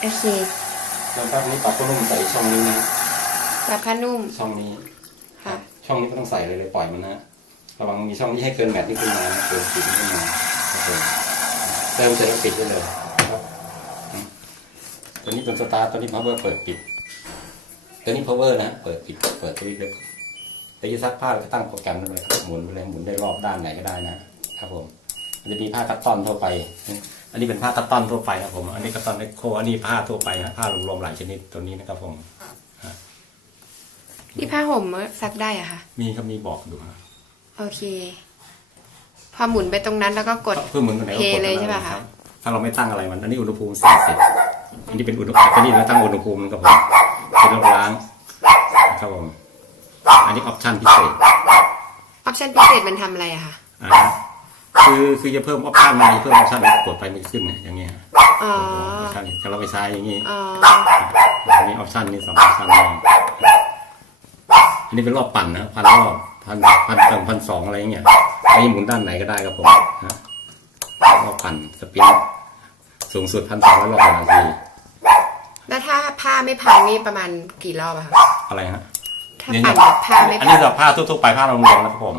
โอเคแล้วก็นี้ปรับผ้านุ่มใส่ช่องนี้นะปรับผ้านุ่มช่องนี้ค่ะช่องนี้ไม่ต้องใส่เลยปล่อยมันนะระวังมีช่องที่ให้เกินแมทนี่ขึ้นมาเกินปิดขึ้นมาเติมเสร็จแล้วปิดได้เลยครับตัวนี้เป็นสตาร์ทตัวนี้ power เปิดปิดตัวนี้ power นะเปิดปิดเปิดตัวนี้เลยแต่จะซักผ้าก็ตั้งโปรแกรมได้เลยหมุนไปเลยหมุนได้รอบด้านไหนก็ได้นะครับผมมันจะมีผ้าคัตตอนทั่วไปอันนี้เป็นผ้าคัตตอนทั่วไปครับผมอันนี้คัตตอนเอ็กโคอันนี้ผ้าทั่วไปนะผ้ารวมๆหลายชนิดตัวนี้นะครับผมนี่ผ้าห่มซักได้อะค่ะมีครับมีบอกอยู่ครับโอเคพอหมุนไปตรงนั้นแล้วก็กดคือหมุนตรงไหนก็กดเลยใช่ป่ะคะถ้าเราไม่ตั้งอะไรมันอันนี้อุณหภูมิ40อันนี้เป็นอุณหภูมิอันนี้เราตั้งอุณหภูมิครับผมเป็นล้างครับผมอันนี้ออปชั่นพิเศษมันทำอะไรอะคะคือจะเพิ่มออปชั่นมันมีเพิ่มออปชั่นกดไปมันขึ้นอย่างเงี้ยอ๋อออปชั่นถ้าเราไปใช้อย่างงี้อ๋ออันนี้ออปชั่นนี้2ออปชั่นอันนี้เป็นรอบปั่นนะพันรอบ1,200อะไรเงี้ยไปหมุนด้านไหนก็ได้ครับผมนะรอบปั่นสปินสูงสุด1,200 รอบต่อนาทีแล้วถ้าผ้าไม่พังนี่ประมาณกี่รอบอะคะอะไรฮะถ้าปั่นแบบผ้าไม่พังอันนี้แบบผ้าทั่วๆไปผ้าโรงเรียนนะครับผม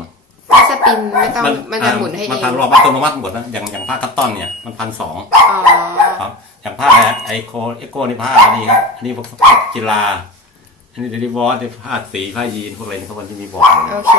ถ้าสปินไม่ต้องมันจะหมุนให้เองมันพันรอบอัตโนมัติหมดนะอย่างผ้าคัตตอนเนี่ยมัน1,200อ๋อครับอย่างผ้าไอโคเอโก้นี่ผ้านี่ครับอันนี้พวกกีฬาอันนี้เดลิวอร์ดผ้าสีผ้ายีนพวกอะไรนี่เขาวันที่มีบอกโอเค